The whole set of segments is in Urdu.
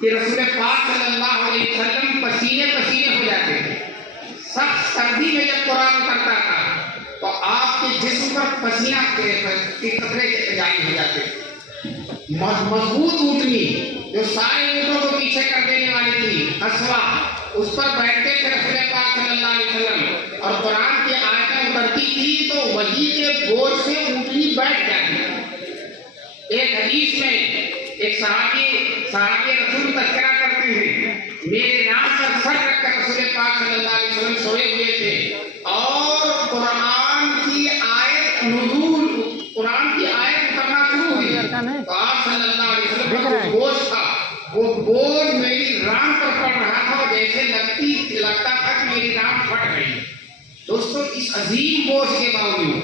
کہ رسول پاک صلی اللہ علیہ وسلم پسینے پسینے ہو جاتے تھے. سخت سردی میں جب قرآن اترتا تھا تو آپ کے جسم پر پسینہ کے قطرے جاری ہو جاتے تھے. مضبوط اونٹنی جو سارے اونٹوں کو پیچھے کر دینے والی تھی، اسوا، اس پر بیٹھتے تھے رسول پاک صلی اللہ علیہ وسلم، اور قرآن کی آیتیں اترتی تھی تو وحی کے بوجھ سے اونٹنی بیٹھ جاتی. ایک حدیث میں ایک صحابی رسول تذکرہ کرتے ہیں، میرے نام پر سر رکھ کر رسول پاک صلی اللہ علیہ وسلم سوئے ہوئے تھے اور قرآن کی آیت اترنا شروع ہوئی. تو آپ صلی اللہ علیہ وسلم کا جو بوجھ تھا وہ بوجھ میری ران پر پڑ رہا تھا، اور جیسے لگتا تھا کہ میری ران پھٹ رہی. دوستو، اس عظیم بوجھ کے باوجود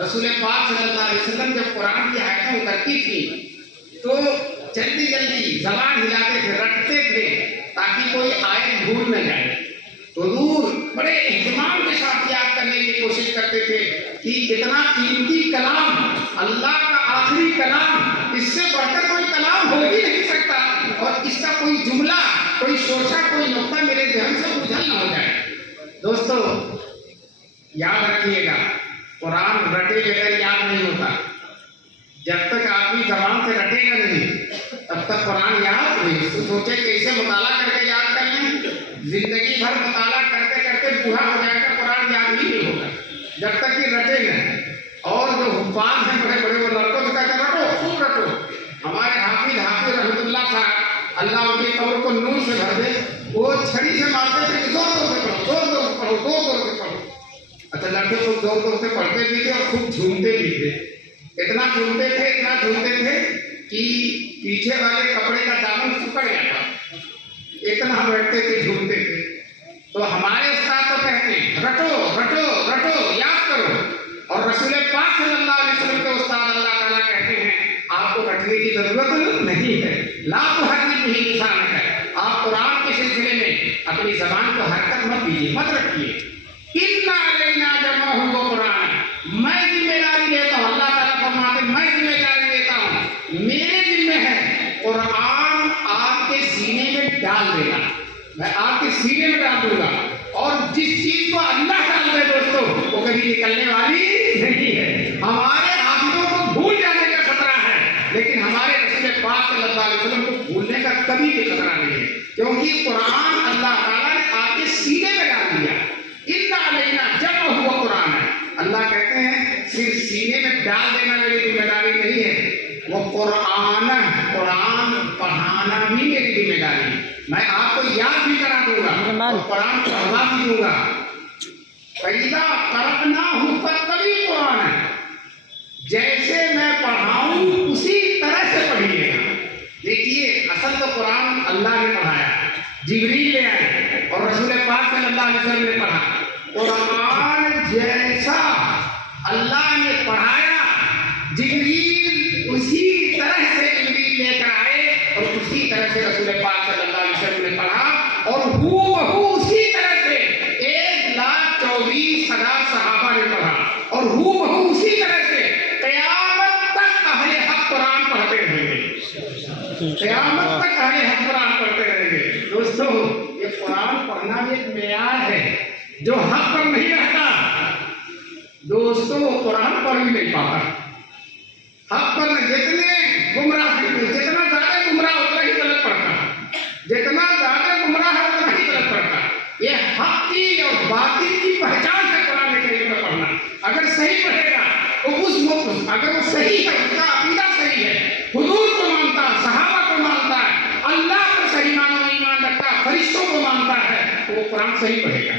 رسول پاک صلی اللہ علیہ وسلم جب قرآن کی آیتیں اترتی تھی تو جلدی جلدی زبان ہلاتے تھے، رٹتے تھے تاکہ کوئی آیت بھول نہ جائے. حضور بڑے اہتمام کے ساتھ یاد کرنے کی کوشش کرتے تھے کہ اتنا قیمتی کلام، اللہ کا آخری کلام، اس سے بڑھ کر کوئی کلام ہو ہی نہیں سکتا، اور اس کا کوئی جملہ، کوئی سوچا، کوئی نقطہ میرے ذہن سے اوجھل نہ ہو جائے. دوستو یاد رکھیے گا، قرآن رٹے بغیر یاد نہیں ہوتا. جب تک آدمی زبان سے رٹے گا نہیں تب تک قرآن یاد نہیں. تو سوچے کیسے مطالعہ کر کے یاد کر لیں. زندگی بھر مطالعہ کرتے کرتے بوڑھا ہو جائے گا، قرآن یاد ہی نہیں ہوگا جب تک کہ رٹے گا. اور جو حفاظ ہیں بڑے بڑے، وہ لڑکوں سے کہتے ہیں رٹو، خوب رٹو. ہمارے حافظ رحمۃ اللہ صاحب، اللہ ان کی قبر کو نور سے بھر دے، وہ چھڑی سے مارتے تھے کہ زور زور سے پڑھو، زور زور سے پڑھو، زور زور سے پڑھو. اچھا، لڑکے کو زور زور سے پڑھتے بھی تھے اور خوب جھومتے بھی تھے. اتنا جھومتے تھے کہ پیچھے والے کپڑے کا دامن سکڑ جاتا. اتنا بیٹھتے تھے، جھومتے تھے. تو ہمارے استاد تو کہتے ہیں رٹو رٹو رٹو، یاد کرو. اور رسول پاک صلی اللہ علیہ وسلم کے استاد اللہ تعالیٰ کہتے ہیں آپ کو رٹنے کی ضرورت نہیں ہے. لا تحرک به لسانک ہے. آپ قرآن کے سلسلے میں اپنی زبان کو حرکت مت دیجیے، مت رکھیے. اِنَّا عَلَيْنَا جَمْعَهُ وَقُرْآنَهُ، میں ذمہ داری لیتا ہوں. اللہ تعالیٰ فرماتے ہیں میں ذمہ داری لیتا ہوں، میرے ذمہ ہے قرآن آپ کے سینے میں ڈال دینا. میں آپ کے سینے میں ڈال دوں گا، اور جس چیز کو اللہ ڈال دے دوستو وہ کبھی نکلنے والی نہیں ہے. ہمارے حافظوں کو بھول جانے کا خطرہ ہے، لیکن ہمارے رسول پاک صلی اللہ علیہ وسلم کو بھولنے کا کبھی بھی خطرہ نہیں ہے، کیونکہ قرآن اللہ تعالیٰ نے آپ کے سینے میں ڈال دیا. اِنَّا عَلَيْنَا جَمْعَهُ وَقُرْآنَهُ، اللہ کہتے ہیں صرف سینے میں ڈال دینا میری ذمہ داری نہیں ہے، وہ قرآن پڑھانا بھی میری ذمہ داری ہے. میں آپ کو یاد بھی کرا دوں گا اور قرآن پڑھوا بھی دوں گا. فَإِذَا قَرَأْنَاهُ فَاتَّبِعْ قُرْآنَهُ، جیسے میں پڑھاؤں اسی طرح سے پڑھیے گا. دیکھیے، اصل تو قرآن اللہ نے پڑھایا، جبریل لے آئے اور رسول پاک صلی اللہ علیہ وسلم نے پڑھا. قرآن جیسا اللہ نے پڑھایا، جبریل اسی طرح سے جبریل لے کر آئے اور اسی طرح سے رسول پاک صلی اللہ علیہ وسلم نے پڑھا، اور ہو اسی طرح سے 1,24,000 صحابہ نے پڑھا، اور ہو اسی طرح سے قیامت تک اہل حق قرآن پڑھتے رہیں گے. قیامت تک اہل حق قرآن پڑھتے رہیں گے. دوستو، یہ قرآن پڑھنا بھی ایک معیار ہے. جو حق پر نہیں رہتا دوستو قرآن پڑھ بھی نہیں پاتا. حق پر جتنا زیادہ گمراہ اتنا ہی غلط پڑھتا، جتنا زیادہ گمراہ ہے اتنا ہی غلط پڑھتا. یہ حق کی اور باطل کی پہچان ہے قرآن کریم میں پڑھنا. اگر صحیح پڑھے گا تو اگر وہ صحیح ہے، اس کا عقیدہ صحیح ہے، حضور کو مانتا، صحابہ کو مانتا ہے، اللہ کو صحیح ایمان رکھتا، فرشتوں کو مانتا ہے، تو وہ قرآن صحیح پڑھے گا.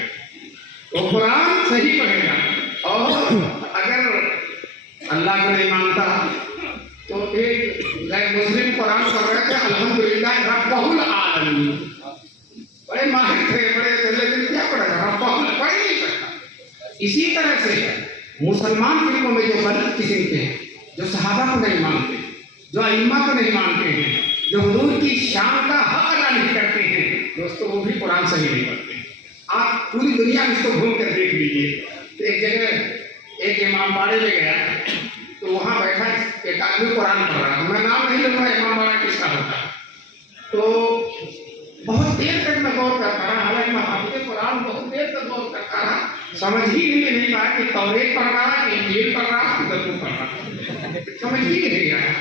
وہ قرآن صحیح پڑھے گا. اور اگر اللہ کو نہیں مانتا تو ایک غیر مسلم قرآن پڑھ رہے تھے، الحمدللہ رب العالمین، بڑے ماہر تھے، بڑے تھے، لیکن کیا پڑھا تھا؟ رب پڑھ نہیں سکتا. اسی طرح سے مسلمان فرقوں میں جو غلط قسم کے ہیں، جو صحابہ کو نہیں مانتے، جو ائمہ کو نہیں مانتے ہیں، جو حضور کی شان کا حق ادا نہیں کرتے ہیں، دوستو وہ بھی قرآن صحیح نہیں پڑھتے. آپ پوری دنیا میں اس کو گھوم کر دیکھ لیجیے. ایک جگہ ایک امام باڑے میں گیا تو وہاں بیٹھا ایک آدمی قرآن پڑھ رہا. میں نام نہیں لوں گا امام باڑہ کس کا ہوتا. تو بہت دیر تک میں غور کرتا رہا، حالانکہ میں حافظ قرآن بہت دیر تک غور کرتا رہا، سمجھ ہی نہیں پایا کہ توریت پڑھ رہا کہ انجیل پڑھ رہا کہ زبور پڑھ رہا، سمجھ ہی نہیں آیا۔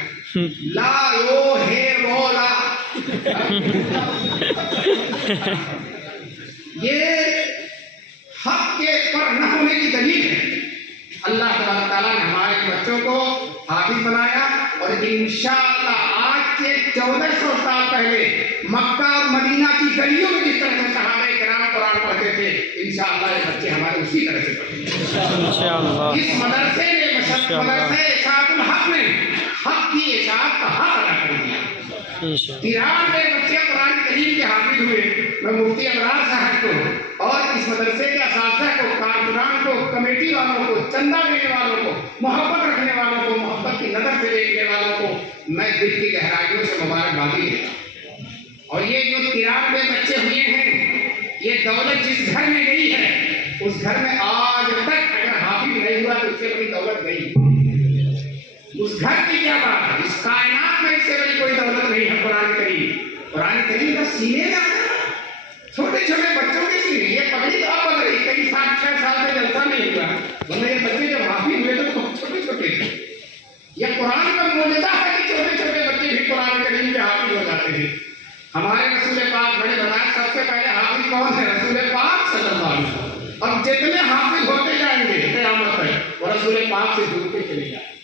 لا یو ہے مولا، یہ حق کے پر نہ ہونے کی دلیل ہے۔ اللہ تعالیٰ نے ہمارے بچوں کو حافظ بنایا، اور انشاءاللہ آج سے 1400 سال پہلے مکہ اور مدینہ کی گلیوں میں جس طرح سے صحابہ کرام قرآن پڑھتے تھے، انشاءاللہ یہ بچے ہمارے اسی طرح سے پڑھیں گے انشاءاللہ۔ اس مدرسے نے مدرسے اشاعت الحق نے حق کی اشاعت کا حق ادا کر دیا۔ 93 بچے قرآن کریم کے حافظ ہوئے۔ میں مفتی ابرار صاحب کو اور اس مدرسے کے اساتذہ کو، کارکنان کو، کمیٹی والوں کو، چندہ دینے والوں کو، محبت رکھنے والوں کو، محبت کی نظر سے دیکھنے والوں کو میں دل کی گہرائیوں سے مبارکبادی دیتا ہوں۔ اور یہ جو 93 بچے ہوئے ہیں، یہ دولت جس گھر میں گئی ہے، اس گھر میں آج تک اگر حافظ نہیں ہوا تو اس سے بڑی دولت گئی۔ اس گھر کی کیا بات ہے، اس کائنات میں اس سے بڑی کوئی دولت نہیں ہے۔ قرآن کریم کا سینے میں آتا ہے، چھوٹے چھوٹے بچوں کے سینے۔ یہ پگڑی تو اب بن رہی، کئی 7-6 سال میں جلسہ نہیں ہوا، ورنہ یہ بچے جب حافظ ہوئے تو بہت چھوٹے چھوٹے تھے۔ یہ قرآن کا معجزہ ہے کہ چھوٹے چھوٹے بچے بھی قرآن کریم کے حافظ ہو جاتے ہیں۔ ہمارے رسول پاک، میں نے بتایا سب سے پہلے حافظ کون ہے؟ رسول پاک صلی اللہ علیہ وسلم۔ اب جتنے حافظ ہوتے جائیں گے قیامت تک، وہ رسول پاک سے جڑتے چلے جائیں گے،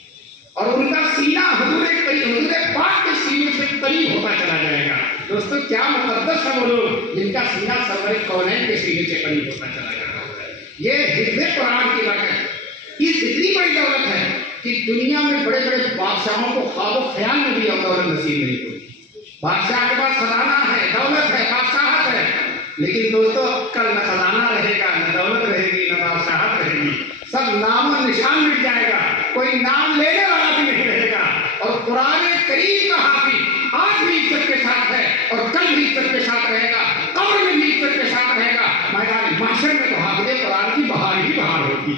اور ان کا سینہ حضور پاک کے سینے سے قریب ہوتا چلا جائے گا۔ دوستو کیا مقدس ہے وہ لوگ جن کا سینہ سرور کونین کے سینے سے قریب ہوتا چلا جائے گا۔ یہ حفظ قرآن کی برکت، یہ اتنی بڑی دولت ہے کہ دنیا میں بڑے بڑے بادشاہوں کو خواب و خیال میں بھی اب دولت نصیب نہیں ہوئی۔ بادشاہ کے پاس خزانہ ہے، دولت ہے، بادشاہت ہے، لیکن دوستو کل نہ خزانہ رہے گا، نہ دولت رہے گی، نہ بادشاہت رہے گی، سب نام و نشان مٹ جائے گا، کوئی نام لینے والا بھی نہیں رہے گا۔ اور قرآن کریم کا حافظ آج بھی عزت کے ساتھ ہے، اور کل بھی عزت کے ساتھ رہے گا، قبر میں بھی عزت کے ساتھ رہے گا، میدان محشر میں تو حافظ قرآن کی بہار ہی بہار ہوگی۔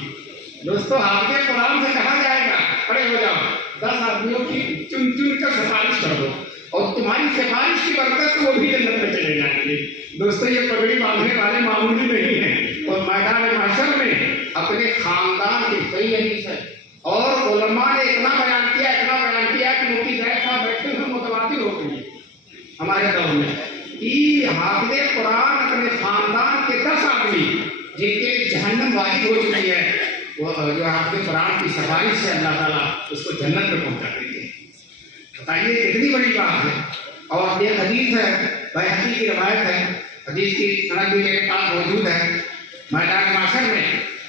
دوستو حافظ قرآن سے کہا جائے گا کھڑے ہو جاؤ، 10 آدمیوں کی چن کر سفارش کر دو، اور تمہاری سفارش کی برکت سے وہ بھی جنت میں چلے جائیں گے۔ دوستو یہ پگڑی باندھنے والے معمولی نہیں ہیں، اور میدان محشر میں اپنے خاندان کے کئی حدیث ہے، اور علماء نے اتنا بیان کیا کہ مفتی زید صاحب بیٹھے ہوئے متواتر ہو گئی ہمارے دور میں کہ حافظ قرآن اپنے خاندان کے 10 آدمی جن کے جہنم واجب ہو چکی ہے، وہ جو حافظ قرآن کی سفارش سے اللہ تعالیٰ اس کو جنت میں پہنچا دیتے ہیں۔ بتائیے کتنی بڑی بات ہے۔ اور ایک حدیث ہے، بیہقی کی روایت ہے، حدیث کی سند بھی میرے پاس موجود ہے، میدان محشر میں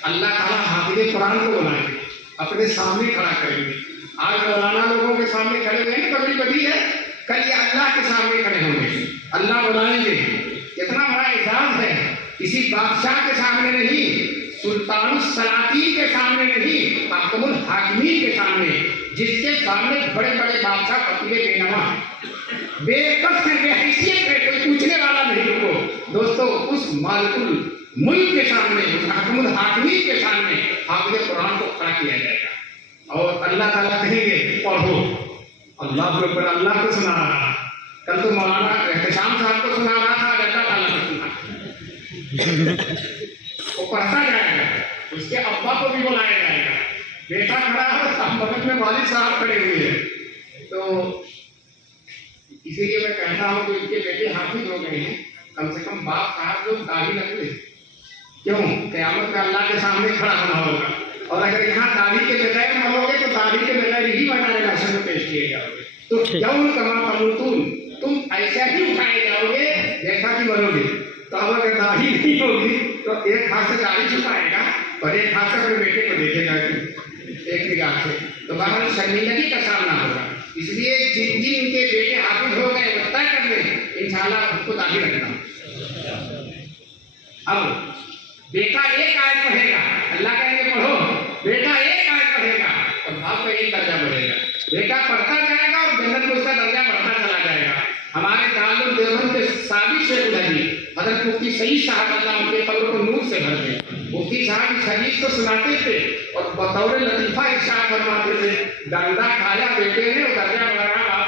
اللہ تعالیٰ حافظ قرآن کو بلائیں گے، اپنے سامنے کھڑا کریں گے۔ آج مولانا لوگوں کے سامنے کھڑے ہوئے ہیں، پگڑی بدی ہے، کل یہ اللہ کے سامنے کھڑے ہوں گے، اللہ بلائیں گے۔ کتنا بڑا اعزاز ہے، کسی بادشاہ کے سامنے نہیں، سلطان السلاطین کے سامنے نہیں، حاکم الحاکمین کے سامنے، جس کے سامنے بڑے بڑے بادشاہ فقیر بے نوا بے کس ہیں، بے حیثیت ہے، کوئی پوچھنے والا نہیں ان کو۔ دوستو اس مالک الملک کے سامنے، اس حاکم الحاکمین کے سامنے حافظ قرآن کو کھڑا کیا جائے گا، اور اللہ تعالیٰ کہیں گے پڑھو۔ اللہ اکبر، اللہ کو سنا رہا، کل تو مولانا احتشام صاحب کو سنا رہا تھا، اللہ تعالیٰ کو سنا، وہ پڑھتا جائے گا، اس کے ابا کو بھی بلایا جائے گا، بیٹا کھڑا ہے، بغل میں والد صاحب کھڑے ہوئے ہیں۔ تو اسی لیے میں کہتا ہوں کہ ان کے بیٹے حافظ ہو گئے ہیں، کم سے کم باپ صاحب جو داڑھی رکھتے ہیں، کیوں؟ قیامت میں اللہ کے سامنے کھڑا ہونا ہوگا، اور اگر یہاں داڑھی کے بغیر مرو گے تو داڑھی کے بغیر ہی میدان محشر میں پیش کیے جاؤ گے۔ تو یوم کما تموتون، تم ایسا ہی اٹھائے جاؤ گے جیسا کہ مرو گے۔ تو اب اگر داڑھی نہیں ہوگی تو ایک ہاتھ سے داڑھی چھپائے گا اور ایک ہاتھ سے اپنے بیٹے کو دیکھے گا ایک نگاہ سے، تو باہر شرمندگی کا سامنا ہوگا۔ اس لیے جن ان کے بیٹے حافظ ہو گئے وہ طے کر لیں انشاءاللہ خود کو داڑھی رکھنا۔ اب بیٹا ایک آیت پڑھے گا، اللہ کہیں گے پڑھو، بیٹا ایک آیت پڑھے گا اور باپ کا ایک درجہ بڑھے گا، بیٹا پڑھتا جائے گا اور جنت میں اس کا درجہ بڑھتا چلا جائے گا۔ ہمارے دارالعلوم دیوبند کے سابق شیخ الحدیث حضرت مفتی سعید صاحب اللہ ان کے قبر کو نور سے بھر دیں، مفتی صاحب اس حدیث کو سناتے تھے اور بطور لطیفہ ارشاد فرماتے تھے، ڈنڈا کھایا بیٹے نے اور درجہ بڑھایا باپ۔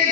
1